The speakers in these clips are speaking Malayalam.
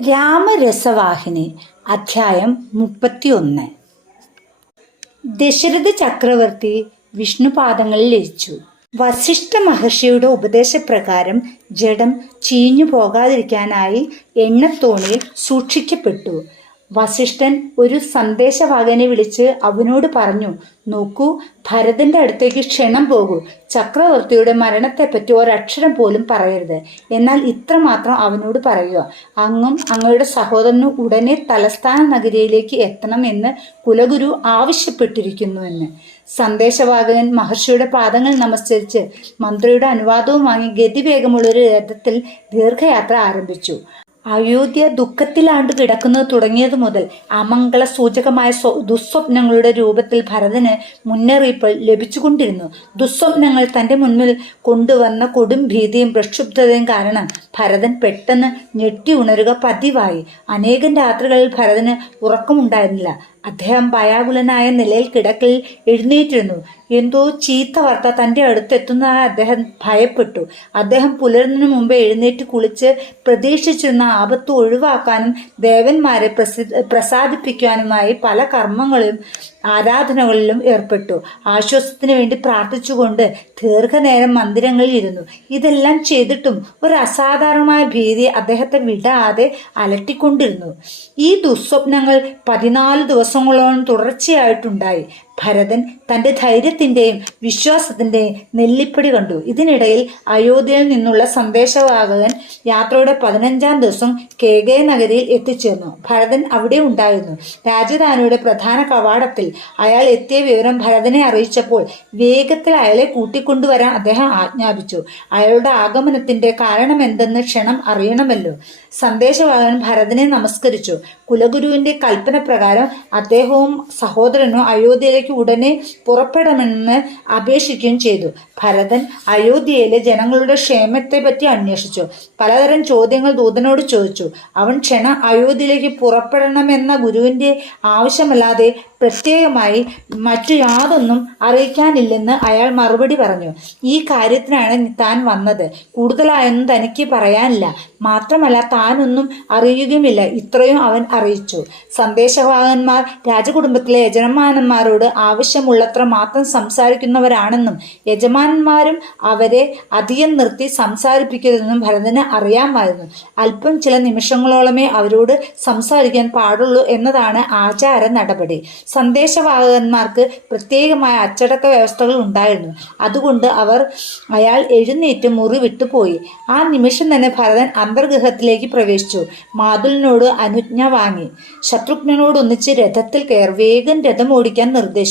രാമരസവാഹിനി അധ്യായം മുപ്പത്തിയൊന്ന്. ദശരഥ ചക്രവർത്തി വിഷ്ണുപാദങ്ങളിൽ ലയിച്ചു. വസിഷ്ഠ മഹർഷിയുടെ ഉപദേശപ്രകാരം ജഡം ചീഞ്ഞു പോകാതിരിക്കാനായി എണ്ണത്തോണിയിൽ സൂക്ഷിക്കപ്പെട്ടു. വസിഷ്ഠൻ ഒരു സന്ദേശവാകനെ വിളിച്ച് അവനോട് പറഞ്ഞു നോക്കൂ ഭരതന്റെ അടുത്തേക്ക് ക്ഷണം പോകൂ. ചക്രവർത്തിയുടെ മരണത്തെപ്പറ്റി ഒരക്ഷരം പോലും പറയരുത്. എന്നാൽ ഇത്രമാത്രം അവനോട് പറയുക. അങ്ങും അങ്ങയുടെ സഹോദരനും ഉടനെ തലസ്ഥാന നഗരിയിലേക്ക് എത്തണം എന്ന് കുലഗുരു ആവശ്യപ്പെട്ടിരിക്കുന്നുവെന്ന് സന്ദേശവാഹകൻ മഹർഷിയുടെ പാദങ്ങൾ നമസ്കരിച്ച് മന്ത്രിയുടെ അനുവാദവും വാങ്ങി ഗതിവേഗമുള്ളൊരു രഥത്തിൽ ദീർഘയാത്ര ആരംഭിച്ചു. അയോധ്യ ദുഃഖത്തിലാണ്ട് കിടക്കുന്നത് തുടങ്ങിയത് മുതൽ അമംഗള സൂചകമായ സ്വ- ദുസ്വപ്നങ്ങളുടെ രൂപത്തിൽ ഭരതന് മുന്നറിയിപ്പ് ലഭിച്ചുകൊണ്ടിരുന്നു. ദുസ്വപ്നങ്ങൾ തന്റെ മുന്നിൽ കൊണ്ടുവന്ന കൊടും ഭീതിയും പ്രക്ഷുബ്ധതയും കാരണം ഭരതൻ പെട്ടെന്ന് ഞെട്ടി ഉണരുക പതിവായി. അനേകം രാത്രികളിൽ ഭരതന് ഉറക്കമുണ്ടായിരുന്നില്ല. അദ്ദേഹം ഭയാകുലനായ നിലയിൽ കിടക്കിൽ എഴുന്നേറ്റിരുന്നു. എന്തോ ചീത്ത വാർത്ത തന്റെ അടുത്തെത്തുന്നതായി അദ്ദേഹം ഭയപ്പെട്ടു. അദ്ദേഹം പുലരുന്നതിന് മുമ്പ് എഴുന്നേറ്റ് കുളിച്ച് പ്രതീക്ഷിച്ചിരുന്ന ആപത്ത് ഒഴിവാക്കാനും ദേവന്മാരെ പ്രസി പ്രസാദിപ്പിക്കാനുമായി പല കർമ്മങ്ങളും ആരാധനകളിലും ഏർപ്പെട്ടു. ആശ്വാസത്തിന് വേണ്ടി പ്രാർത്ഥിച്ചുകൊണ്ട് ദീർഘനേരം മന്ദിരങ്ങളിൽ ഇരുന്നു. ഇതെല്ലാം ചെയ്തിട്ടും ഒരു അസാധാരണമായ ഭീതി അദ്ദേഹത്തെ വിടാതെ അലട്ടിക്കൊണ്ടിരുന്നു. ഈ ദുസ്വപ്നങ്ങൾ പതിനാല് ദിവസങ്ങളോളം തുടർച്ചയായിട്ടുണ്ടായി. ഭരതൻ തന്റെ ധൈര്യത്തിന്റെയും വിശ്വാസത്തിന്റെയും നെല്ലിപ്പടി കണ്ടു. ഇതിനിടയിൽ അയോധ്യയിൽ നിന്നുള്ള സന്ദേശവാഹകൻ യാത്രയുടെ പതിനഞ്ചാം ദിവസം കേകയ നഗരിയിൽ എത്തിച്ചേർന്നു. ഭരതൻ അവിടെ ഉണ്ടായിരുന്നു. രാജധാനിയുടെ പ്രധാന കവാടത്തിൽ അയാൾ എത്തിയ വിവരം ഭരതനെ അറിയിച്ചപ്പോൾ വേഗത്തിൽ അയാളെ കൂട്ടിക്കൊണ്ടുവരാൻ അദ്ദേഹം ആജ്ഞാപിച്ചു. അയാളുടെ ആഗമനത്തിന്റെ കാരണം എന്തെന്ന് ക്ഷണം അറിയണമല്ലോ. സന്ദേശവാഹകൻ ഭരതനെ നമസ്കരിച്ചു. കുലഗുരുവിന്റെ കൽപ്പന പ്രകാരം അദ്ദേഹവും സഹോദരനും അയോധ്യയിലേക്ക് ഉടനെ പുറപ്പെടണമെന്ന് അപേക്ഷിക്കുകയും ചെയ്തു. ഭരതൻ അയോധ്യയിലെ ജനങ്ങളുടെ ക്ഷേമത്തെ പറ്റി അന്വേഷിച്ചു. പലതരം ചോദ്യങ്ങൾ ദൂതനോട് ചോദിച്ചു. അവൻ ക്ഷണം അയോധ്യയിലേക്ക് പുറപ്പെടണമെന്ന ഗുരുവിന്റെ ആവശ്യമല്ലാതെ പ്രത്യേകമായി മറ്റു യാതൊന്നും അറിയിക്കാനില്ലെന്ന് അയാൾ മറുപടി പറഞ്ഞു. ഈ കാര്യത്തിനാണ് താൻ വന്നത്. കൂടുതലായൊന്നും തനിക്ക് പറയാനില്ല. മാത്രമല്ല താനൊന്നും അറിയുകയുമില്ല. ഇത്രയും അവൻ അറിയിച്ചു. സന്ദേശവാഹകന്മാർ രാജകുടുംബത്തിലെ യജമാനന്മാരോട് ആവശ്യമുള്ളത്ര മാത്രം സംസാരിക്കുന്നവരാണെന്നും യജമാനന്മാരും അവരെ അധികം നിർത്തി സംസാരിപ്പിക്കരുതെന്നും ഭരതന് അറിയാമായിരുന്നു. അല്പം ചില നിമിഷങ്ങളോളമേ അവരോട് സംസാരിക്കാൻ പാടുള്ളൂ എന്നതാണ് ആചാര നടപടി. സന്ദേശവാഹകന്മാർക്ക് പ്രത്യേകമായ അച്ചടക്ക വ്യവസ്ഥകൾ ഉണ്ടായിരുന്നു. അതുകൊണ്ട് അവർ അയാൾ എഴുന്നേറ്റ് മുറി വിട്ടുപോയി. ആ നിമിഷം തന്നെ ഭരതൻ അന്തർഗൃഹത്തിലേക്ക് പ്രവേശിച്ചു. മാതുലിനോട് അനുജ്ഞ വാങ്ങി. ശത്രുഘ്നോടൊന്നിച്ച് രഥത്തിൽ കയർ വേഗം രഥം ഓടിക്കാൻ നിർദ്ദേശിച്ചു.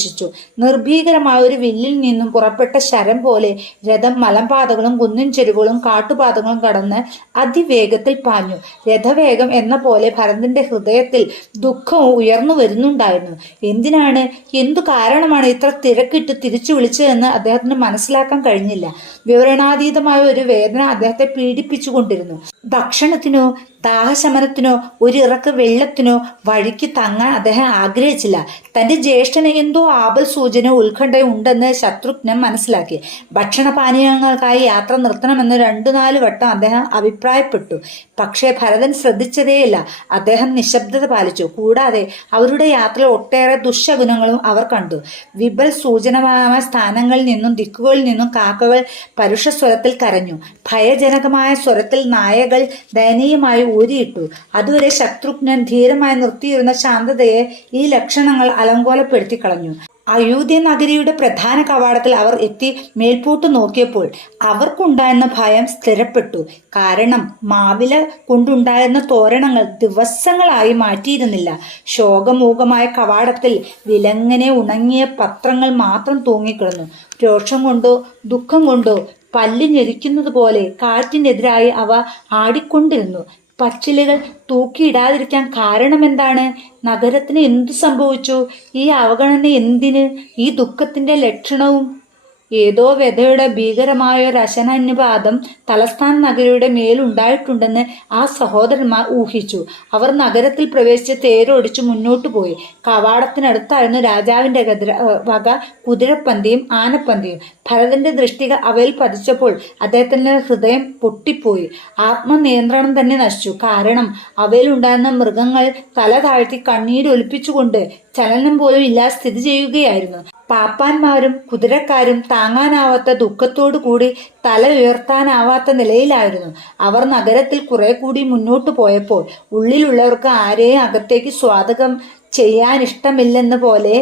നിർഭീകരമായ ഒരു വില്ലിൽ നിന്നും പുറപ്പെട്ട ശരം പോലെ രഥം മലമ്പാതകളും കുന്നിൻ ചെരുവുകളും കാട്ടുപാതകളും കടന്ന് അതിവേഗത്തിൽ പാഞ്ഞു. രഥവേഗം എന്ന പോലെ ഭരതന്റെ ഹൃദയത്തിൽ ദുഃഖവും ഉയർന്നു വരുന്നുണ്ടായിരുന്നു. എന്തിനാണ്? എന്തു കാരണമാണ് ഇത്ര തിരക്കിട്ട് തിരിച്ചു വിളിച്ചതെന്ന് അദ്ദേഹത്തിന് മനസ്സിലാക്കാൻ കഴിഞ്ഞില്ല. വിവരണാതീതമായ ഒരു വേദന അദ്ദേഹത്തെ പീഡിപ്പിച്ചുകൊണ്ടിരുന്നു. ഭക്ഷണത്തിനോ ദാഹശമനത്തിനോ ഒരു ഇറക്ക് വെള്ളത്തിനോ വഴിക്ക് തങ്ങാൻ അദ്ദേഹം ആഗ്രഹിച്ചില്ല. തന്റെ ജ്യേഷ്ഠന് എന്തോ ആപൽ സൂചന ഉത്കണ്ഠ ഉണ്ടെന്ന് ശത്രുഘ്നൻ മനസ്സിലാക്കി. ഭക്ഷണപാനീയങ്ങൾക്കായി യാത്ര നിർത്തണമെന്ന് രണ്ടു നാല് വട്ടം അദ്ദേഹം അഭിപ്രായപ്പെട്ടു. പക്ഷേ ഭരതൻ ശ്രദ്ധിച്ചതേയില്ല. അദ്ദേഹം നിശബ്ദത പാലിച്ചു. കൂടാതെ അവരുടെ യാത്രയിൽ ഒട്ടേറെ ദുശകുനങ്ങളും അവർ കണ്ടു. വിബൽ സൂചനമായ സ്ഥാനങ്ങളിൽ നിന്നും ദിക്കുകളിൽ നിന്നും കാക്കകൾ പരുഷ സ്വരത്തിൽ കരഞ്ഞു. ഭയജനകമായ സ്വരത്തിൽ നായകൾ ദയനീയമായി ഊരിയിട്ടു. അതുവരെ ശത്രുഘ്നൻ ധീരമായി നിർത്തിയിരുന്ന ശാന്തതയെ ഈ ലക്ഷണങ്ങൾ അലങ്കോലപ്പെടുത്തി കളഞ്ഞു. അയോധ്യ നഗരിയുടെ പ്രധാന കവാടത്തിൽ അവർ എത്തി മേൽപോട്ട് നോക്കിയപ്പോൾ അവർക്കുണ്ടായിരുന്ന ഭയം സ്ഥിരപ്പെട്ടു. കാരണം മാവില കൊണ്ടുണ്ടായിരുന്ന തോരണങ്ങൾ ദിവസങ്ങളായി മാറ്റിയിരുന്നില്ല. ശോകമൂകമായ കവാടത്തിൽ വിലങ്ങനെ ഉണങ്ങിയ പത്രങ്ങൾ മാത്രം തൂങ്ങിക്കിടന്നു. രോഷം കൊണ്ടോ ദുഃഖം കൊണ്ടോ പല്ല് ഞെരിക്കുന്നത് പോലെ കാറ്റിനെതിരായി അവ ആടിക്കൊണ്ടിരുന്നു. പച്ചിലുകൾ തൂക്കിയിടാതിരിക്കാൻ കാരണമെന്താണ്? നഗരത്തിന് എന്തു സംഭവിച്ചു? ഈ അവഗണന എന്തിന്? ഈ ദുഃഖത്തിന്റെ ലക്ഷണവും ഏതോ വ്യതയുടെ ഭീകരമായ ഒരു അശനാന്യപാതം തലസ്ഥാന നഗരിയുടെ മേലുണ്ടായിട്ടുണ്ടെന്ന് ആ സഹോദരന്മാർ ഊഹിച്ചു. അവർ നഗരത്തിൽ പ്രവേശിച്ച് തേരോടിച്ച് മുന്നോട്ടു പോയി. കവാടത്തിനടുത്തായിരുന്നു ഏഹ് വക കുതിരപ്പന്തിയും ആനപ്പന്തിയും. ഭരതന്റെ ദൃഷ്ടികൾ അവയിൽ പതിച്ചപ്പോൾ അദ്ദേഹത്തിന്റെ ഹൃദയം പൊട്ടിപ്പോയി. ആത്മനിയന്ത്രണം തന്നെ നശിച്ചു. കാരണം അവയിലുണ്ടായിരുന്ന മൃഗങ്ങൾ തല താഴ്ത്തി കണ്ണീരൊലിപ്പിച്ചുകൊണ്ട് ചലനം പോലും ഇല്ലാതെ സ്ഥിതി ചെയ്യുകയായിരുന്നു. പാപ്പാന്മാരും കുതിരക്കാരും താങ്ങാനാവാത്ത ദുഃഖത്തോടു കൂടി തല ഉയർത്താനാവാത്ത നിലയിലായിരുന്നു. അവർ നഗരത്തിൽ കുറെ കൂടി മുന്നോട്ട് പോയപ്പോൾ ഉള്ളിലുള്ളവർക്ക് ആരെയും അകത്തേക്ക് സ്വാഗതം ചെയ്യാൻ ഇഷ്ടമില്ലെന്ന പോലെ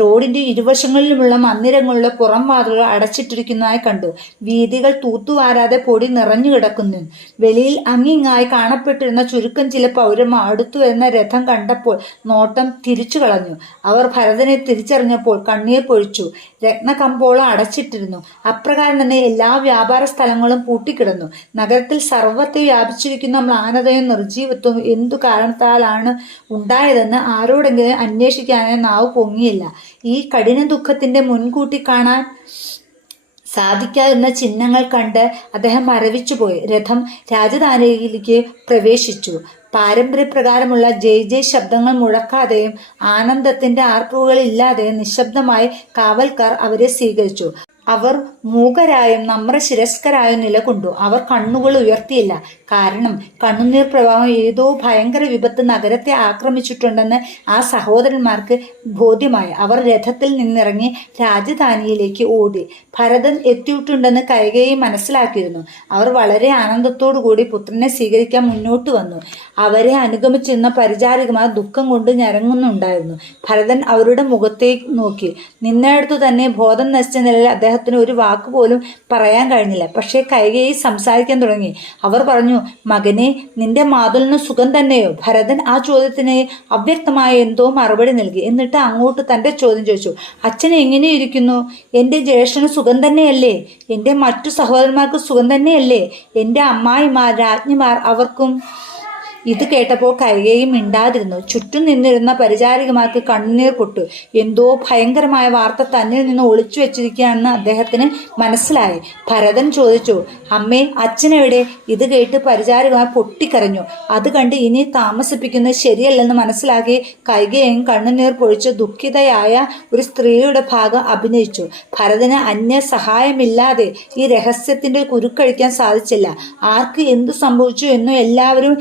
റോഡിന്റെ ഇരുവശങ്ങളിലുമുള്ള മന്ദിരങ്ങളുടെ പുറം വാതിലുകൾ അടച്ചിട്ടിരിക്കുന്നതായി കണ്ടു. വീതികൾ തൂത്തുവാരാതെ പൊടി നിറഞ്ഞു കിടക്കുന്നു. വെളിയിൽ അങ്ങിങ്ങായി കാണപ്പെട്ടിരുന്ന ചുരുക്കം ചില പൗരന്മാർ അടുത്തു എന്ന രഥം കണ്ടപ്പോൾ നോട്ടം തിരിച്ചു കളഞ്ഞു. അവർ ഭരതനെ തിരിച്ചറിഞ്ഞപ്പോൾ കണ്ണീർ പൊഴിച്ചു. രത്നകമ്പോളം അടച്ചിട്ടിരുന്നു. അപ്രകാരം തന്നെ എല്ലാ വ്യാപാര സ്ഥലങ്ങളും പൂട്ടിക്കിടന്നു. നഗരത്തിൽ സർവത്തെ വ്യാപിച്ചിരിക്കുന്ന മ്ലാനതയും നിർജീവത്വവും എന്തു കാരണത്താലാണ് ഉണ്ടായതെന്ന് ആരോടെങ്കിലും അന്വേഷിക്കാനേ നാവ് പൊങ്ങിയില്ല. ഈ കഠിന ദുഃഖത്തിന്റെ മുൻകൂട്ടി കാണാൻ സാധിക്കാവുന്ന ചിഹ്നങ്ങൾ കണ്ട് അദ്ദേഹം മരവിച്ചുപോയി. രഥം രാജധാനിയിലേക്ക് പ്രവേശിച്ചു. പാരമ്പര്യപ്രകാരമുള്ള ജയ് ജയ് ശബ്ദങ്ങൾ മുഴക്കാതെയും ആനന്ദത്തിന്റെ ആർപ്പുകളില്ലാതെയും നിശബ്ദമായി കാവൽക്കാർ അവരെ സ്വീകരിച്ചു. അവർ മൂകരായും നമ്രശിരസ്കരായും നിലകൊണ്ടു. അവർ കണ്ണുകൾ ഉയർത്തിയില്ല. കാരണം കണ്ണുനീർ പ്രവാഹം ഏതോ ഭയങ്കര വിപത്ത് നഗരത്തെ ആക്രമിച്ചിട്ടുണ്ടെന്ന് ആ സഹോദരന്മാർക്ക് ബോധ്യമായി. അവർ രഥത്തിൽ നിന്നിറങ്ങി രാജധാനിയിലേക്ക് ഓടി. ഭരതൻ എത്തിയിട്ടുണ്ടെന്ന് കൈകയെ മനസ്സിലാക്കിയിരുന്നു. അവർ വളരെ ആനന്ദത്തോടു കൂടി പുത്രനെ സ്വീകരിക്കാൻ മുന്നോട്ട് വന്നു. അവരെ അനുഗമിച്ചിരുന്ന പരിചാരികമാർ ദുഃഖം കൊണ്ട് ഞരങ്ങുന്നുണ്ടായിരുന്നു. ഭരതൻ അവരുടെ മുഖത്തേക്ക് നോക്കി. നിന്നയിടത്തു തന്നെ ബോധം നശിച്ച നിലയിൽ അദ്ദേഹത്തിന് ഒരു വാക്ക് പോലും പറയാൻ കഴിഞ്ഞില്ല. പക്ഷേ കൈകേയി സംസാരിക്കാൻ തുടങ്ങി. അവർ പറഞ്ഞു മകനെ നിന്റെ മാതുലിന് സുഖം തന്നെയോ? ഭരതൻ ആ ചോദ്യത്തിന് അവ്യക്തമായ എന്തോ മറുപടി നൽകി. എന്നിട്ട് അങ്ങോട്ട് തന്റെ ചോദ്യം ചോദിച്ചു. അച്ഛൻ എങ്ങനെ ഇരിക്കുന്നു എന്റെ ജ്യേഷ്ഠന് സുഖം തന്നെയല്ലേ? എന്റെ മറ്റു സഹോദരന്മാർക്ക് സുഖം തന്നെയല്ലേ? എന്റെ അമ്മായിമാർ രാജ്ഞിമാർ അവർക്കും ഇത് കേട്ടപ്പോൾ കരയുകയും മിണ്ടാതിരുന്നു. ചുറ്റും നിന്നിരുന്ന പരിചാരികമാർക്ക് കണ്ണുനീർ പൊട്ടു. എന്തോ ഭയങ്കരമായ വാർത്ത തന്നിൽ നിന്ന് ഒളിച്ചു വെച്ചിരിക്കുകയാണെന്ന് അദ്ദേഹത്തിന് മനസ്സിലായി. ഭരതൻ ചോദിച്ചു അമ്മേ അച്ഛനെവിടെ? ഇത് കേട്ട് പരിചാരികമാർ പൊട്ടിക്കരഞ്ഞു. അത് കണ്ട് ഇനി താമസിപ്പിക്കുന്നത് ശരിയല്ലെന്ന് മനസ്സിലാക്കി കൈകയും കണ്ണുനീർ പൊഴിച്ച് ദുഃഖിതയായ ഒരു സ്ത്രീയുടെ ഭാഗം അഭിനയിച്ചു. ഭരതന് അന്യ സഹായമില്ലാതെ ഈ രഹസ്യത്തിന്റെ കുരുക്കഴിക്കാൻ സാധിച്ചില്ല. ആർക്ക് എന്തു സംഭവിച്ചു എന്നും എല്ലാവരും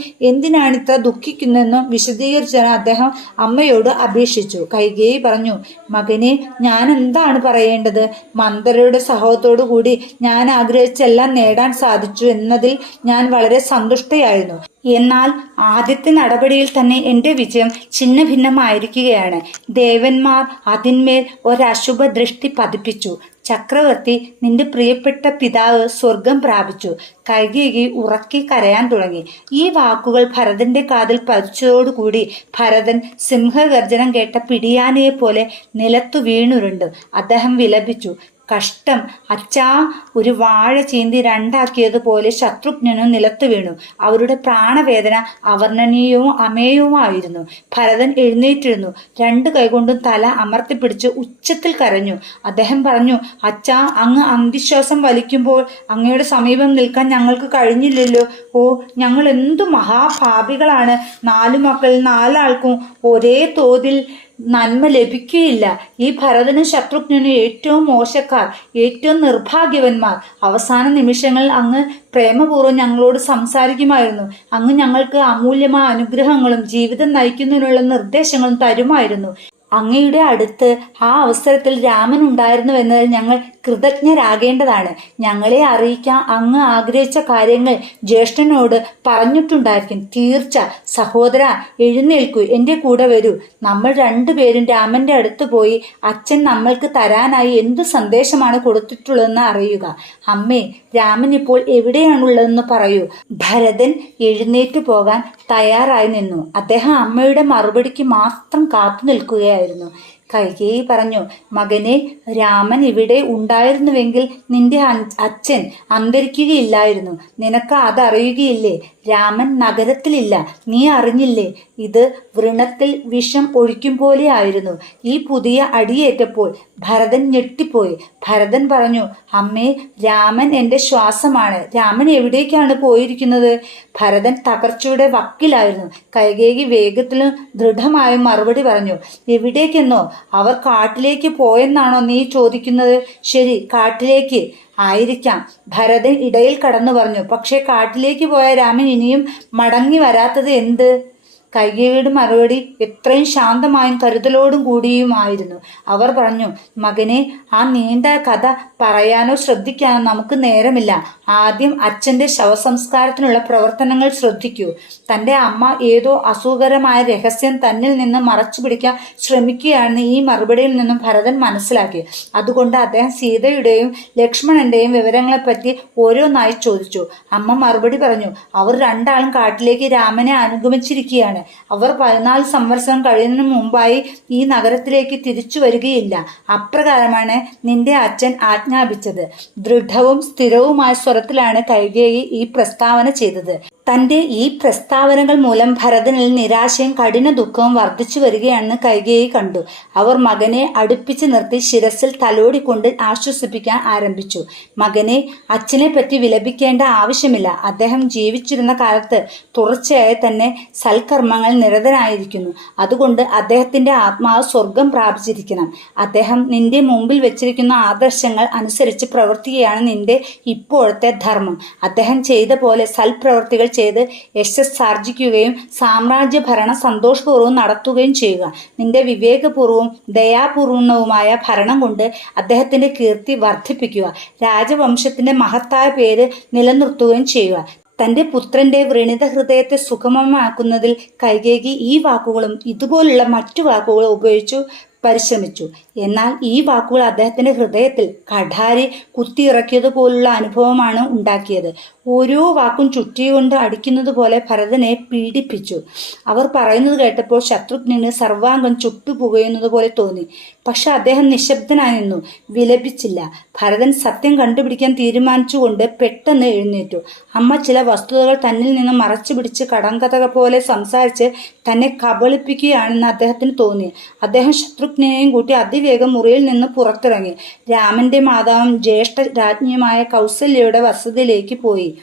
എന്തിനാണ് ഇത്ര ദുഃഖിക്കുന്നതെന്നും വിശദീകരിച്ചാണ് അദ്ദേഹം അമ്മയോട് അപേക്ഷിച്ചു. കൈകേയി പറഞ്ഞു മകനെ ഞാൻ എന്താണ് പറയേണ്ടത്? മന്ദരയുടെ സഹോദരത്തോടു കൂടി ഞാൻ ആഗ്രഹിച്ചെല്ലാം നേടാൻ സാധിച്ചു എന്നതിൽ ഞാൻ വളരെ സന്തുഷ്ടയായിരുന്നു. എന്നാൽ ആദ്യത്തെ നടപടിയിൽ തന്നെ എന്റെ വിജയം ഛിന്ന ഭിന്നമായിരിക്കുകയാണ് ദേവന്മാർ അതിന്മേൽ ഒരശുഭ ദൃഷ്ടി പതിപ്പിച്ചു. ചക്രവർത്തി നിന്റെ പ്രിയപ്പെട്ട പിതാവ് സ്വർഗം പ്രാപിച്ചു. കൈകേകി ഉറക്കി കരയാൻ തുടങ്ങി. ഈ വാക്കുകൾ ഭരതന്റെ കാതിൽ പതിച്ചതോടുകൂടി ഭരതൻ സിംഹഗർജനം കേട്ട പിടിയാനയെ പോലെ നിലത്തു വീണുരുണ്ട്. അദ്ദേഹം വിലപിച്ചു. കഷ്ടം. അച്ഛാ ഒരു വാഴ ചീന്തി രണ്ടാക്കിയതുപോലെ ശത്രുഘ്നനും നിലത്തു വീണു. അവരുടെ പ്രാണവേദന അവർണനീയവും അമേയവുമായിരുന്നു. ഭരതൻ എഴുന്നേറ്റിരുന്നു. രണ്ട് കൈകൊണ്ടും തല അമർത്തിപ്പിടിച്ച് ഉച്ചത്തിൽ കരഞ്ഞു. അദ്ദേഹം പറഞ്ഞു അച്ഛാ അങ്ങ് അന്തിശ്വാസം വലിക്കുമ്പോൾ അങ്ങയുടെ സമീപം നിൽക്കാൻ ഞങ്ങൾക്ക് കഴിഞ്ഞില്ലല്ലോ. ഓ ഞങ്ങൾ എന്തു മഹാപാപികളാണ്. നാലു മക്കളിൽ നാലാൾക്കും ഒരേ തോതിൽ നന്മ ലഭിക്കുകയില്ല. ഈ ഭരതനും ശത്രുഘ്നനും ഏറ്റവും മോശക്കാർ ഏറ്റവും നിർഭാഗ്യവന്മാർ. അവസാന നിമിഷങ്ങളിൽ അങ്ങ് പ്രേമപൂർവം ഞങ്ങളോട് സംസാരിക്കുമായിരുന്നു. അങ്ങ് ഞങ്ങൾക്ക് അമൂല്യമായ അനുഗ്രഹങ്ങളും ജീവിതം നയിക്കുന്നതിനുള്ള നിർദ്ദേശങ്ങളും തരുമായിരുന്നു. അങ്ങയുടെ അടുത്ത് ആ അവസരത്തിൽ രാമൻ ഉണ്ടായിരുന്നുവെന്നതിൽ ഞങ്ങൾ കൃതജ്ഞരാകേണ്ടതാണ്. ഞങ്ങളെ അറിയിക്കാൻ അങ്ങ് ആഗ്രഹിച്ച കാര്യങ്ങൾ ജ്യേഷ്ഠനോട് പറഞ്ഞിട്ടുണ്ടായിരിക്കും. തീർച്ച. സഹോദര എഴുന്നേൽക്കൂ. എന്റെ കൂടെ വരൂ. നമ്മൾ രണ്ടുപേരും രാമന്റെ അടുത്ത് പോയി അച്ഛൻ നമ്മൾക്ക് തരാനായി എന്തു സന്ദേശമാണ് കൊടുത്തിട്ടുള്ളതെന്ന് അറിയുക. അമ്മേ രാമൻ ഇപ്പോൾ എവിടെയാണുള്ളതെന്ന് പറയൂ. ഭരതൻ എഴുന്നേറ്റ് പോകാൻ തയ്യാറായി നിന്നു. അദ്ദേഹം അമ്മയുടെ മറുപടിക്ക് മാത്രം കാത്തു നിൽക്കുകയായിരുന്നു. ആയിരുന്നു. കൈകേയി പറഞ്ഞു മകനെ രാമൻ ഇവിടെ ഉണ്ടായിരുന്നുവെങ്കിൽ നിന്റെ അച്ഛൻ അന്തരിക്കുകയില്ലായിരുന്നു. നിനക്ക് അതറിയുകയില്ലേ? രാമൻ നഗരത്തിലില്ല. നീ അറിഞ്ഞില്ലേ? ഇത് വൃണത്തിൽ വിഷം ഒഴിക്കും പോലെ ആയിരുന്നു. ഈ പുതിയ അടിയേറ്റപ്പോൾ ഭരതൻ ഞെട്ടിപ്പോയി. ഭരതൻ പറഞ്ഞു അമ്മേ രാമൻ എന്റെ ശ്വാസമാണ്. രാമൻ എവിടേക്കാണ് പോയിരിക്കുന്നത്? ഭരതൻ തകർച്ചയുടെ വക്കിലായിരുന്നു. കൈകേകി വേഗത്തിലും ദൃഢമായും മറുപടി പറഞ്ഞു എവിടേക്കെന്നോ? അവർ കാട്ടിലേക്ക് പോയെന്നാണോ നീ ചോദിക്കുന്നത്? ശരി കാട്ടിലേക്ക് ആയിരിക്കാം. ഭരതൻ ഇടയിൽ കടന്നു പറഞ്ഞു പക്ഷേ കാട്ടിലേക്ക് പോയ രാമൻ ഇനിയും മടങ്ങി വരാത്തത് എന്ത്? കൈകേയുടെ മറുപടി എത്രയും ശാന്തമായും കരുതലോടും കൂടിയുമായിരുന്നു. അവർ പറഞ്ഞു മകനെ ആ നീണ്ട കഥ പറയാനോ ശ്രദ്ധിക്കാനോ നമുക്ക് നേരമില്ല. ആദ്യം അച്ഛന്റെ ശവസംസ്കാരത്തിനുള്ള പ്രവർത്തനങ്ങൾ ശ്രദ്ധിക്കൂ. തന്റെ അമ്മ ഏതോ അസുഖകരമായ രഹസ്യം തന്നിൽ നിന്ന് മറച്ചു പിടിക്കാൻ ശ്രമിക്കുകയാണെന്ന് ഈ മറുപടിയിൽ നിന്നും ഭരതൻ മനസ്സിലാക്കി. അതുകൊണ്ട് അദ്ദേഹം സീതയുടെയും ലക്ഷ്മണന്റെയും വിവരങ്ങളെപ്പറ്റി ഓരോന്നായി ചോദിച്ചു. അമ്മ മറുപടി പറഞ്ഞു അവർ രണ്ടാളും കാട്ടിലേക്ക് രാമനെ അനുഗമിച്ചിരിക്കുകയാണ്. അവർ പതിനാല് സംവത്സരം കഴിയുന്നതിന് മുമ്പായി ഈ നഗരത്തിലേക്ക് തിരിച്ചു വരികയില്ല. അപ്രകാരമാണ് നിന്റെ അച്ഛൻ ആജ്ഞാപിച്ചത്. ദൃഢവും സ്ഥിരവുമായ സ്വരത്തിലാണ് കൈകേയി ഈ പ്രസ്താവന ചെയ്തത്. തന്റെ ഈ പ്രസ്താവനകൾ മൂലം ഭരതനിൽ നിരാശയും കഠിന ദുഃഖവും വർദ്ധിച്ചു വരികയാണെന്ന് കൈകേയി കണ്ടു. അവർ മകനെ അടുപ്പിച്ച് നിർത്തി ശിരസിൽ തലോടിക്കൊണ്ട് ആശ്വസിപ്പിക്കാൻ ആരംഭിച്ചു. മകനെ അച്ഛനെ പറ്റി വിലപിക്കേണ്ട ആവശ്യമില്ല. അദ്ദേഹം ജീവിച്ചിരുന്ന കാലത്ത് തുടർച്ചയായി തന്നെ സൽക്കർമ്മങ്ങൾ നിരതനായിരിക്കുന്നു. അതുകൊണ്ട് അദ്ദേഹത്തിന്റെ ആത്മാവ് സ്വർഗം പ്രാപിച്ചിരിക്കണം. അദ്ദേഹം നിന്റെ മുമ്പിൽ വെച്ചിരിക്കുന്ന ആദർശങ്ങൾ അനുസരിച്ച് പ്രവർത്തിക്കുകയാണ് നിന്റെ ഇപ്പോഴത്തെ ധർമ്മം. അദ്ദേഹം ചെയ്ത പോലെ സൽപ്രവർത്തികൾ ചെയ്ത് യശസ് ആർജിക്കുകയും സാമ്രാജ്യ ഭരണ സന്തോഷപൂർവം നടത്തുകയും ചെയ്യുക. നിന്റെ വിവേകപൂർവവും ദയാപൂർണവുമായ ഭരണം കൊണ്ട് അദ്ദേഹത്തിന്റെ കീർത്തി വർദ്ധിപ്പിക്കുക. രാജവംശത്തിന്റെ മഹത്തായ പേര് നിലനിർത്തുകയും ചെയ്യുക. തന്റെ പുത്രന്റെ വ്രണിത ഹൃദയത്തെ സുഗമമാക്കുന്നതിൽ കൈകേകി ഈ വാക്കുകളും ഇതുപോലുള്ള മറ്റു വാക്കുകളും ഉപയോഗിച്ചു പരിശ്രമിച്ചു. എന്നാൽ ഈ വാക്കുകൾ അദ്ദേഹത്തിന്റെ ഹൃദയത്തിൽ കഠാരി കുത്തിയിറക്കിയതുപോലുള്ള അനുഭവമാണ് ഉണ്ടാക്കിയത്. ഓരോ വാക്കും ചുറ്റികൊണ്ട് അടിക്കുന്നത് പോലെ ഭരതനെ പീഡിപ്പിച്ചു. അവർ പറയുന്നത് കേട്ടപ്പോൾ ശത്രുഘ്നന് സർവാംഗം ചുട്ടുപുകയുന്നത് പോലെ തോന്നി. പക്ഷെ അദ്ദേഹം നിശബ്ദനായി നിന്നു. വിലപിച്ചില്ല. ഭരതൻ സത്യം കണ്ടുപിടിക്കാൻ തീരുമാനിച്ചുകൊണ്ട് പെട്ടെന്ന് എഴുന്നേറ്റു. അമ്മ ചില വസ്തുതകൾ തന്നിൽ നിന്ന് മറച്ചു പിടിച്ച് കടങ്കഥക പോലെ സംസാരിച്ച് തന്നെ കബളിപ്പിക്കുകയാണെന്ന് അദ്ദേഹത്തിന് തോന്നി. അദ്ദേഹം ശത്രുഘ്നെയും കൂട്ടി അതിവേഗം മുറിയിൽ നിന്ന് പുറത്തിറങ്ങി. രാമന്റെ മാതാവും ജ്യേഷ്ഠ രാജ്ഞിയുമായ കൗസല്യയുടെ വസതിയിലേക്ക് പോയി.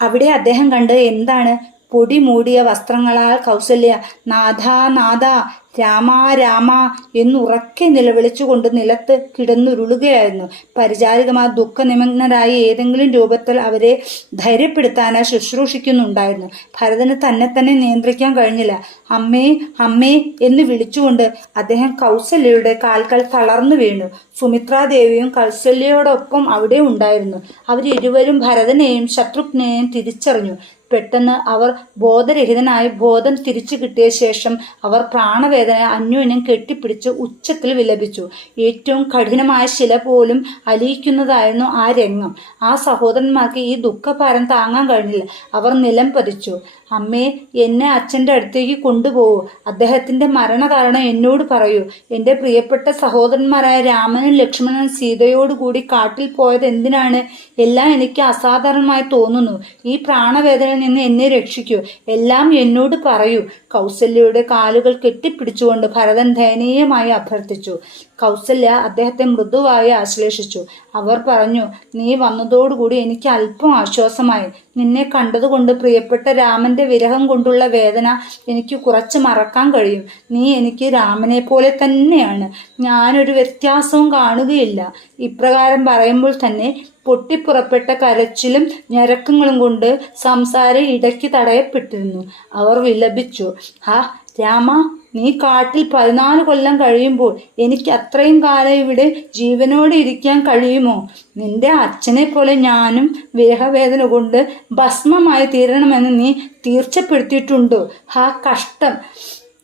അവിടെ അദ്ദേഹം കണ്ടത് എന്താണ് പൊടി മൂടിയ വസ്ത്രങ്ങളാൽ കൗസല്യ നാഥ നാഥ രാമ രാമ എന്നുറക്കെ നിലവിളിച്ചുകൊണ്ട് നിലത്ത് കിടന്നുരുളുകയായിരുന്നു. പരിചാരികമാർ ദുഃഖനിമഗ്നരായ ഏതെങ്കിലും രൂപത്തിൽ അവരെ ധൈര്യപ്പെടുത്താനായി ശുശ്രൂഷിക്കുന്നുണ്ടായിരുന്നു. ഭരതന് തന്നെ തന്നെ നിയന്ത്രിക്കാൻ കഴിഞ്ഞില്ല. അമ്മേ അമ്മേ എന്ന് വിളിച്ചുകൊണ്ട് അദ്ദേഹം കൗസല്യയുടെ കാൽക്കൽ തളർന്നു വീണു. സുമിത്രാദേവിയും കൗസല്യയോടൊപ്പം അവിടെ ഉണ്ടായിരുന്നു. അവരിരുവരും ഭരതനെയും ശത്രുഘ്നെയും തിരിച്ചറിഞ്ഞു. പെട്ടെന്ന് അവർ ബോധരഹിതനായി ബോധം തിരിച്ചു കിട്ടിയ ശേഷം അവർ പ്രാണവേദന അന്യോന്യം കെട്ടിപ്പിടിച്ച് ഉച്ചത്തിൽ വിലപിച്ചു. ഏറ്റവും കഠിനമായ ശില പോലും അലിയിക്കുന്നതായിരുന്നു ആ രംഗം. ആ സഹോദരന്മാർക്ക് ഈ ദുഃഖഭാരം താങ്ങാൻ കഴിഞ്ഞില്ല. അവർ നിലം പതിച്ചു. അമ്മേ എന്നെ അച്ഛന്റെ അടുത്തേക്ക് കൊണ്ടുപോകൂ. അദ്ദേഹത്തിന്റെ മരണകാരണം എന്നോട് പറയൂ. എന്റെ പ്രിയപ്പെട്ട സഹോദരന്മാരായ രാമനും ലക്ഷ്മണനും സീതയോടുകൂടി കാട്ടിൽ പോയത് എന്തിനാണ്? എല്ലാം എനിക്ക് അസാധാരണമായി തോന്നുന്നു. ഈ പ്രാണവേദനയിൽ നിന്ന് എന്നെ രക്ഷിക്കൂ. എല്ലാം എന്നോട് പറയൂ. കൗസല്യയുടെ കാലുകൾ കെട്ടിപ്പിടിച്ചുകൊണ്ട് ഭരതൻ ദയനീയമായി അഭ്യർത്ഥിച്ചു. കൗസല്യ അദ്ദേഹത്തെ മൃദുവായി ആശ്ലേഷിച്ചു. അവർ പറഞ്ഞു നീ വന്നതോടുകൂടി എനിക്ക് അല്പം ആശ്വാസമായി. നിന്നെ കണ്ടതുകൊണ്ട് പ്രിയപ്പെട്ട രാമന്റെ വിരഹം കൊണ്ടുള്ള വേദന എനിക്ക് കുറച്ച് മറക്കാൻ കഴിയും. നീ എനിക്ക് രാമനെ പോലെ തന്നെയാണ്. ഞാനൊരു വ്യത്യാസവും കാണുകയില്ല. ഇപ്രകാരം പറയുമ്പോൾ തന്നെ പൊട്ടിപ്പുറപ്പെട്ട കരച്ചിലും ഞരക്കങ്ങളും കൊണ്ട് സംസാരം ഇടയ്ക്ക് തടയപ്പെട്ടിരുന്നു. അവർ വിലപിച്ചു ഹാ രാമ നീ കാട്ടിൽ പതിനാല് കൊല്ലം കഴിയുമ്പോൾ എനിക്ക് അത്രയും കാലം ഇവിടെ ജീവനോടെ ഇരിക്കാൻ കഴിയുമോ? നിന്റെ അച്ഛനെ പോലെ ഞാനും വിരഹവേദന കൊണ്ട് ഭസ്മമായി തീരണമെന്ന് നീ തീർച്ചപ്പെടുത്തിയിട്ടുണ്ടോ? ആ കഷ്ടം.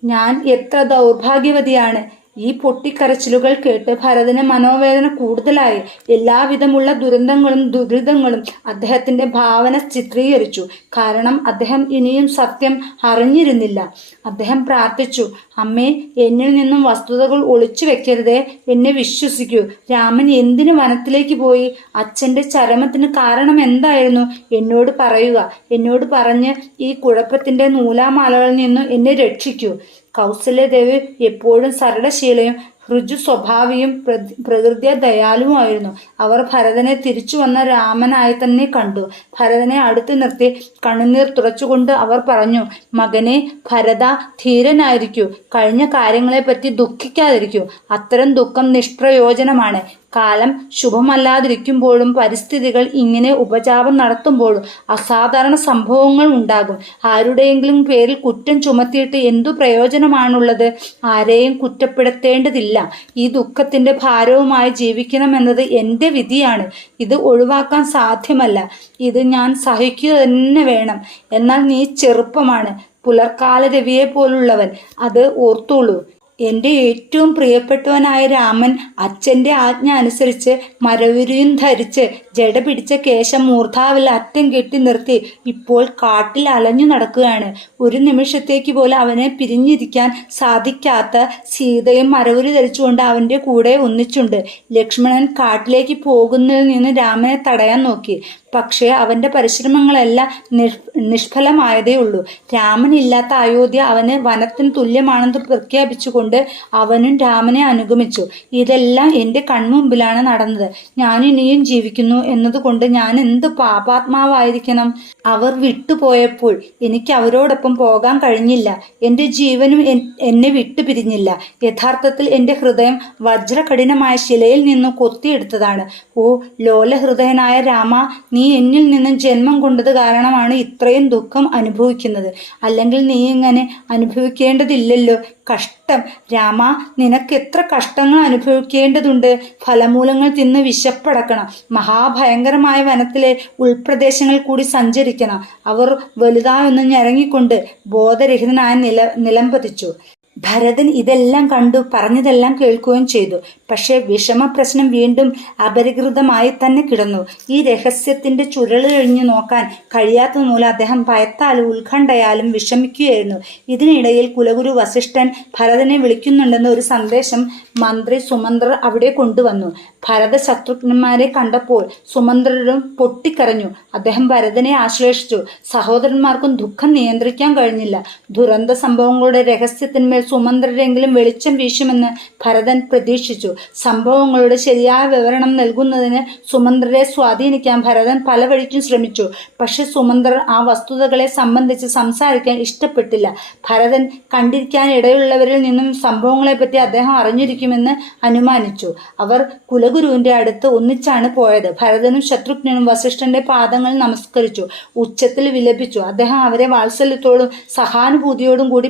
ഞാൻ എത്ര ദൗർഭാഗ്യവതിയാണ്. ഈ പൊട്ടിക്കരച്ചിലുകൾ കേട്ട് ഭരതന് മനോവേദന കൂടുതലായി. എല്ലാവിധമുള്ള ദുരന്തങ്ങളും ദുരിതങ്ങളും അദ്ദേഹത്തിന്റെ ഭാവന ചിത്രീകരിച്ചു. കാരണം അദ്ദേഹം ഇനിയും സത്യം അറിഞ്ഞിരുന്നില്ല. അദ്ദേഹം പ്രാർത്ഥിച്ചു അമ്മേ എന്നിൽ നിന്നും വസ്തുതകൾ ഒളിച്ചു വെക്കരുതേ എന്നെ വിശ്വസിക്കൂ. രാമൻ എന്തിനു വനത്തിലേക്ക് പോയി? അച്ഛന്റെ ചരമത്തിന് കാരണം എന്തായിരുന്നു? എന്നോട് പറയുക. എന്നോട് പറഞ്ഞ് ഈ കുഴപ്പത്തിന്റെ നൂലാമാലകളിൽ നിന്നും എന്നെ രക്ഷിക്കൂ. കൗസല്യദേവി എപ്പോഴും സരളശീലയും ഋജു സ്വഭാവിയും പ്രകൃതി പ്രകൃതിയ ദയാലുവായിരുന്നു അവർ ഭരതനെ തിരിച്ചു വന്ന രാമനായി തന്നെ കണ്ടു. ഭരതനെ അടുത്ത് നിർത്തി കണ്ണുനീർ തുറച്ചുകൊണ്ട് അവർ പറഞ്ഞു മകനെ ഭരത ധീരനായിരിക്കൂ. കഴിഞ്ഞ കാര്യങ്ങളെപ്പറ്റി ദുഃഖിക്കാതിരിക്കൂ. അത്തരം ദുഃഖം നിഷ്പ്രയോജനമാണ്. കാലം ശുഭമല്ലാതിരിക്കുമ്പോഴും പരിസ്ഥിതികൾ ഇങ്ങനെ ഉപചാപം നടത്തുമ്പോഴും അസാധാരണ സംഭവങ്ങൾ ഉണ്ടാകും. ആരുടെയെങ്കിലും പേരിൽ കുറ്റം ചുമത്തിയിട്ട് എന്തു പ്രയോജനമാണുള്ളത്? ആരെയും കുറ്റപ്പെടുത്തേണ്ടതില്ല. ഈ ദുഃഖത്തിന്റെ ഭാരവുമായി ജീവിക്കണമെന്നത് എന്റെ വിധിയാണ്. ഇത് ഒഴിവാക്കാൻ സാധ്യമല്ല. ഇത് ഞാൻ സഹിക്കുക തന്നെ വേണം. എന്നാൽ നീ ചെറുപ്പമാണ്. പുലർക്കാല രവിയെ പോലുള്ളവൻ അത് ഓർത്തോളൂ. എന്റെ ഏറ്റവും പ്രിയപ്പെട്ടവനായ രാമൻ അച്ഛന്റെ ആജ്ഞ അനുസരിച്ച് മരവുരിയും ധരിച്ച് ജട പിടിച്ച കേശം മൂർധാവിൽ അറ്റം കെട്ടി നിർത്തി ഇപ്പോൾ കാട്ടിൽ അലഞ്ഞു നടക്കുകയാണ്. ഒരു നിമിഷത്തേക്ക് പോലും അവനെ പിരിഞ്ഞിരിക്കാൻ സാധിക്കാത്ത സീതയും മരവുരി ധരിച്ചുകൊണ്ട് അവന്റെ കൂടെ ഒന്നിച്ചുണ്ട്. ലക്ഷ്മണൻ കാട്ടിലേക്ക് പോകുന്നതിൽ നിന്ന് രാമനെ തടയാൻ നോക്കി. പക്ഷേ അവന്റെ പരിശ്രമങ്ങളെല്ലാം നിഷ് നിഷ്ഫലമായതേ ഉള്ളൂ. രാമനില്ലാത്ത അയോധ്യ അവന് വനത്തിന് തുല്യമാണെന്ന് പ്രഖ്യാപിച്ചുകൊണ്ട് അവനും രാമനെ അനുഗമിച്ചു. ഇതെല്ലാം എന്റെ കൺമുമ്പിലാണ് നടന്നത്. ഞാൻ ഇനിയും ജീവിക്കുന്നു എന്നതുകൊണ്ട് ഞാൻ എന്ത് പാപാത്മാവായിരിക്കണം? അവർ വിട്ടുപോയപ്പോൾ എനിക്ക് അവരോടൊപ്പം പോകാൻ കഴിഞ്ഞില്ല. എന്റെ ജീവനും എന്നെ വിട്ടുപിരിഞ്ഞില്ല യഥാർത്ഥത്തിൽ എന്റെ ഹൃദയം വജ്രകഠിനമായ ശിലയിൽ നിന്ന് കൊത്തിയെടുത്തതാണ്. ഓ ലോലഹൃദയനായ രാമ നീ എന്നിൽ നിന്നും ജന്മം കൊണ്ടത് കാരണമാണ് ഇത്രയും ദുഃഖം അനുഭവിക്കുന്നത്. അല്ലെങ്കിൽ നീ ഇങ്ങനെ അനുഭവിക്കേണ്ടതില്ലല്ലോ. കഷ്ടം. രാമ നിനക്ക് എത്ര കഷ്ടങ്ങൾ അനുഭവിക്കേണ്ടതുണ്ട്? ഫലമൂലങ്ങൾ തിന്ന് വിശപ്പടക്കണം. മഹാഭയങ്കരമായ വനത്തിലെ ഉൾപ്രദേശങ്ങൾ കൂടി സഞ്ചരിക്കണം. അവർ വലുതായൊന്ന് ഞരങ്ങിക്കൊണ്ട് ബോധരഹിതനായ നില നിലംപതിച്ചു. ഭരതൻ ഇതെല്ലാം കണ്ടു പറഞ്ഞതെല്ലാം കേൾക്കുകയും ചെയ്തു. പക്ഷേ വിഷമ പ്രശ്നം വീണ്ടും അപരികൃതമായി തന്നെ കിടന്നു. ഈ രഹസ്യത്തിന്റെ ചുരുൾ കഴിഞ്ഞു നോക്കാൻ കഴിയാത്ത മൂലം അദ്ദേഹം ഭയത്താലും ഉത്കണ്ഠയാലും വിഷമിക്കുകയായിരുന്നു. ഇതിനിടയിൽ കുലഗുരു വസിഷ്ഠൻ ഭരതനെ വിളിക്കുന്നുണ്ടെന്ന ഒരു സന്ദേശം മന്ത്രി സുമന്ത്രർ അവിടെ കൊണ്ടുവന്നു. ഭരത ശത്രുഘ്നന്മാരെ കണ്ടപ്പോൾ സുമന്ത്രരും പൊട്ടിക്കരഞ്ഞു. അദ്ദേഹം ഭരതനെ ആശ്ലേഷിച്ചു. സഹോദരന്മാർക്കും ദുഃഖം നിയന്ത്രിക്കാൻ കഴിഞ്ഞില്ല. ദുരന്ത സംഭവങ്ങളുടെ രഹസ്യത്തിന്മേൽ സുമന്ത്രരെങ്കിലും വെളിച്ചം വീശുമെന്ന് ഭരതൻ പ്രതീക്ഷിച്ചു. സംഭവങ്ങളുടെ ശരിയായ വിവരണം നൽകുന്നതിന് സുമന്ത്രരെ സ്വാധീനിക്കാൻ ഭരതൻ പല വഴിക്കും ശ്രമിച്ചു. പക്ഷെ സുമന്ത്രർ ആ വസ്തുതകളെ സംബന്ധിച്ച് സംസാരിക്കാൻ ഇഷ്ടപ്പെട്ടില്ല. ഭരതൻ കണ്ടിരിക്കാൻ ഇടയുള്ളവരിൽ നിന്നും സംഭവങ്ങളെപ്പറ്റി അദ്ദേഹം അറിഞ്ഞിരിക്കുമെന്ന് അനുമാനിച്ചു. അവർ കുലഗുരുവിന്റെ അടുത്ത് ഒന്നിച്ചാണ് പോയത്. ഭരതനും ശത്രുഘ്നനും വസിഷ്ഠന്റെ പാദങ്ങൾ നമസ്കരിച്ചു. ഉച്ചത്തിൽ വിലപിച്ചു. അദ്ദേഹം അവരെ വാത്സല്യത്തോടും സഹാനുഭൂതിയോടും കൂടി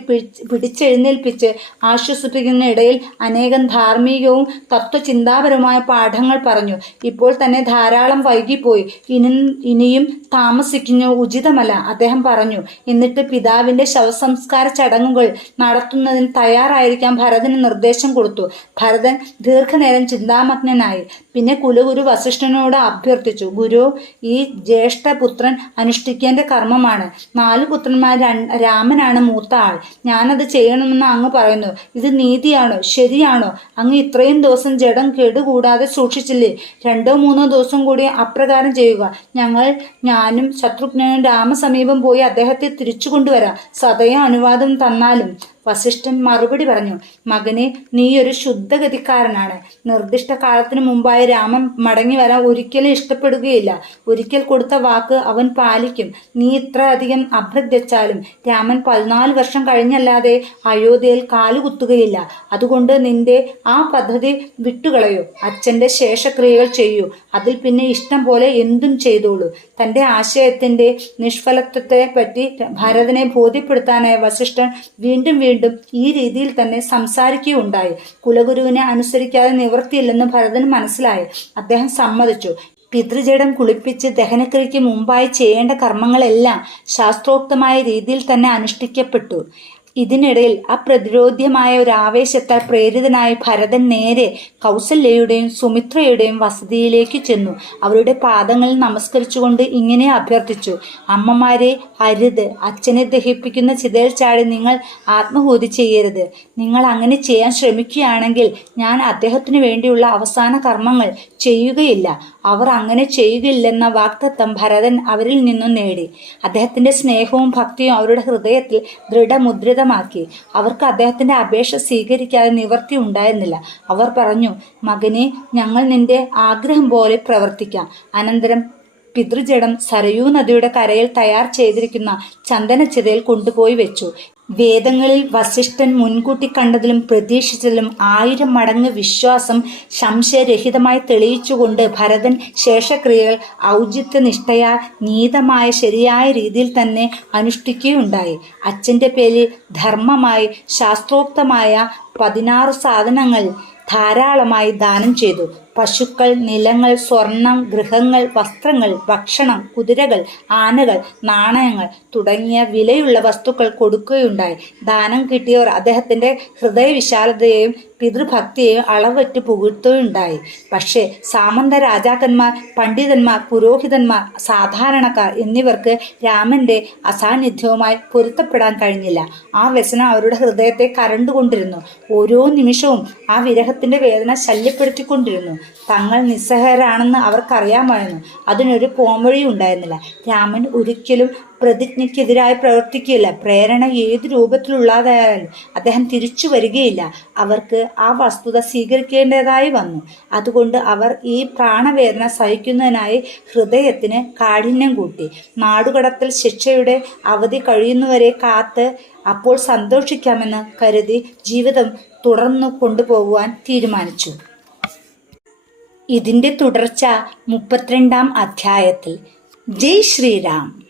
പിടിച്ച് പിടിച്ചെഴുന്നേൽപ്പിച്ച് ആശ്വസിപ്പിക്കുന്ന ഇടയിൽ അനേകം ധാർമ്മികവും തത്വചിന്താപരവുമായ പാഠങ്ങൾ പറഞ്ഞു. ഇപ്പോൾ തന്നെ ധാരാളം വൈകിപ്പോയി. ഇനി ഇനിയും താമസിക്കുന്നു ഉചിതമല്ല അദ്ദേഹം പറഞ്ഞു. എന്നിട്ട് പിതാവിന്റെ ശവസംസ്കാര ചടങ്ങുകൾ നടത്തുന്നതിന് തയ്യാറായിരിക്കാൻ ഭരതന് നിർദ്ദേശം കൊടുത്തു. ഭരതൻ ദീർഘനേരം ചിന്താമഗ്നനായി. പിന്നെ കുലഗുരു വസിഷ്ഠനോട് അഭ്യർത്ഥിച്ചു ഗുരു ഈ ജ്യേഷ്ഠപുത്രൻ അനുഷ്ഠിക്കേണ്ട കർമ്മമാണ്. നാല് പുത്രന്മാർ രാമനാണ് മൂത്ത ആൾ. ഞാനത് ചെയ്യണമെന്ന് അങ്ങ് പറയുന്നു. ഇത് നീതിയാണോ? ശരിയാണോ? അങ്ങ് ഇത്രയും ദിവസം ജഡം കേടുകൂടാതെ സൂക്ഷിച്ചില്ലേ? രണ്ടോ മൂന്നോ ദിവസം കൂടി അപ്രകാരം ചെയ്യുക. ഞങ്ങൾ ഞാനും ശത്രുഘ്നനും രാമസമീപം പോയി അദ്ദേഹത്തെ തിരിച്ചു കൊണ്ടുവരാം. സദയം അനുവാദം തന്നാലും. വസിഷ്ഠൻ മറുപടി പറഞ്ഞു മകനെ നീ ഒരു ശുദ്ധഗതിക്കാരനാണ്. നിർദ്ദിഷ്ട കാലത്തിന് മുമ്പായി രാമൻ മടങ്ങി വരാൻ ഒരിക്കലും ഇഷ്ടപ്പെടുകയില്ല. ഒരിക്കൽ കൊടുത്ത വാക്ക് അവൻ പാലിക്കും. നീ ഇത്ര അധികം അഭ്യർത്ഥിച്ചാലും രാമൻ പതിനാല് വർഷം കഴിഞ്ഞല്ലാതെ അയോധ്യയിൽ കാലുകുത്തുകയില്ല അതുകൊണ്ട് നിന്റെ ആ പദ്ധതി വിട്ടുകളയൂ. അച്ഛന്റെ ശേഷക്രിയകൾ ചെയ്യൂ. അതിൽ പിന്നെ ഇഷ്ടം പോലെ എന്തും ചെയ്തോളൂ. തന്റെ ആശയത്തിന്റെ നിഷ്ഫലത്വത്തെ പറ്റി ഭരതനെ ബോധ്യപ്പെടുത്താനായി വസിഷ്ഠൻ വീണ്ടും വീണ്ടും ഈ രീതിയിൽ തന്നെ സംസാരിക്കുകയുണ്ടായി. കുലഗുരുവിനെ അനുസരിക്കാതെ നിവൃത്തിയില്ലെന്ന് ഭരതന് മനസ്സിലായി. അദ്ദേഹം സമ്മതിച്ചു. പിതൃജടം കുളിപ്പിച്ച് ദഹനക്രിയയ്ക്ക് മുമ്പായി ചെയ്യേണ്ട കർമ്മങ്ങളെല്ലാം ശാസ്ത്രോക്തമായ രീതിയിൽ തന്നെ അനുഷ്ഠിക്കപ്പെട്ടു. ഇതിനിടയിൽ അപ്രതിരോധ്യമായ ഒരു ആവേശത്താൽ പ്രേരിതനായി ഭരതൻ നേരെ കൗസല്യയുടെയും സുമിത്രയുടെയും വസതിയിലേക്ക് ചെന്നു. അവരുടെ പാദങ്ങളിൽ നമസ്കരിച്ചുകൊണ്ട് ഇങ്ങനെ അഭ്യർത്ഥിച്ചു അമ്മമാരെ അരുത്. അച്ഛനെ ദഹിപ്പിക്കുന്ന ചിതയിൽ ചാടി നിങ്ങൾ ആത്മഹൂതി ചെയ്യരുത്. നിങ്ങൾ അങ്ങനെ ചെയ്യാൻ ശ്രമിക്കുകയാണെങ്കിൽ ഞാൻ അദ്ദേഹത്തിന് വേണ്ടിയുള്ള അവസാന കർമ്മങ്ങൾ ചെയ്യുകയില്ല. അവർ അങ്ങനെ ചെയ്യുകയില്ലെന്ന വാക്തത്വം ഭരതൻ അവരിൽ നിന്നും നേടി. അദ്ദേഹത്തിന്റെ സ്നേഹവും ഭക്തിയും അവരുടെ ഹൃദയത്തിൽ ദൃഢമുദ്രിതമാക്കി അവർക്ക് അദ്ദേഹത്തിന്റെ അപേക്ഷ സ്വീകരിക്കാതെ നിവർത്തി ഉണ്ടായിരുന്നില്ല. അവർ പറഞ്ഞു മകനെ ഞങ്ങൾ നിന്റെ ആഗ്രഹം പോലെ പ്രവർത്തിക്കാം. അനന്തരം പിതൃജടം സരയൂ നദിയുടെ കരയിൽ തയ്യാർ ചെയ്തിരിക്കുന്ന ചന്ദനച്ചിതയിൽ കൊണ്ടുപോയി വെച്ചു. വേദങ്ങളിൽ വസിഷ്ഠൻ മുൻകൂട്ടി കണ്ടതിലും പ്രതീക്ഷിച്ചതിലും ആയിരം മടങ്ങ് വിശ്വാസം സംശയരഹിതമായി തെളിയിച്ചുകൊണ്ട് ഭരതൻ ശേഷക്രിയകൾ ഔചിത്യനിഷ്ഠയാ നീതമായ ശരിയായ രീതിയിൽ തന്നെ അനുഷ്ഠിക്കുകയുണ്ടായി. അച്ഛന്റെ പേരിൽ ധർമ്മമായി ശാസ്ത്രോക്തമായ പതിനാറ് സാധനങ്ങൾ ധാരാളമായി ദാനം ചെയ്തു. പശുക്കൾ നിലങ്ങൾ സ്വർണം ഗൃഹങ്ങൾ വസ്ത്രങ്ങൾ ഭക്ഷണം കുതിരകൾ ആനകൾ നാണയങ്ങൾ തുടങ്ങിയ വിലയുള്ള വസ്തുക്കൾ കൊടുക്കുകയുണ്ടായി. ദാനം കിട്ടിയവർ അദ്ദേഹത്തിന്റെ ഹൃദയവിശാലതയെയും പിതൃഭക്തിയെയും അളവറ്റ് പുകഴ്ത്തുകയുണ്ടായി. പക്ഷേ സാമന്ത രാജാക്കന്മാർ പണ്ഡിതന്മാർ പുരോഹിതന്മാർ സാധാരണക്കാർ എന്നിവർക്ക് രാമന്റെ അസാന്നിധ്യവുമായി പൊരുത്തപ്പെടാൻ കഴിഞ്ഞില്ല. ആ വ്യസനം അവരുടെ ഹൃദയത്തെ കരണ്ടുകൊണ്ടിരുന്നു. ഓരോ നിമിഷവും ആ വിരഹത്തിന്റെ വേദന ശല്യപ്പെടുത്തിക്കൊണ്ടിരുന്നു. തങ്ങൾ നിസ്സഹരാണെന്ന് അവർക്കറിയാമായിരുന്നു. അതിനൊരു പോംവഴി ഉണ്ടായിരുന്നില്ല. രാമൻ ഒരിക്കലും പ്രതിജ്ഞയ്ക്കെതിരായി പ്രവർത്തിക്കുകയില്ല. പ്രേരണ ഏത് രൂപത്തിലുള്ളതായാലും അദ്ദേഹം തിരിച്ചു വരികയില്ല. അവർക്ക് ആ വസ്തുത സ്വീകരിക്കേണ്ടതായി വന്നു. അതുകൊണ്ട് അവർ ഈ പ്രാണവേദന സഹിക്കുന്നതിനായി ഹൃദയത്തിന് കാഠിന്യം കൂട്ടി. നാടുകടത്തിൽ ശിക്ഷയുടെ അവധി കഴിയുന്നവരെ കാത്ത് അപ്പോൾ സന്തോഷിക്കാമെന്ന് കരുതി ജീവിതം തുടർന്നു കൊണ്ടുപോകുവാൻ തീരുമാനിച്ചു. ഇതിന്റെ തുടർച്ച മുപ്പത്തിരണ്ടാം അധ്യായത്തിൽ. ജയ് ശ്രീറാം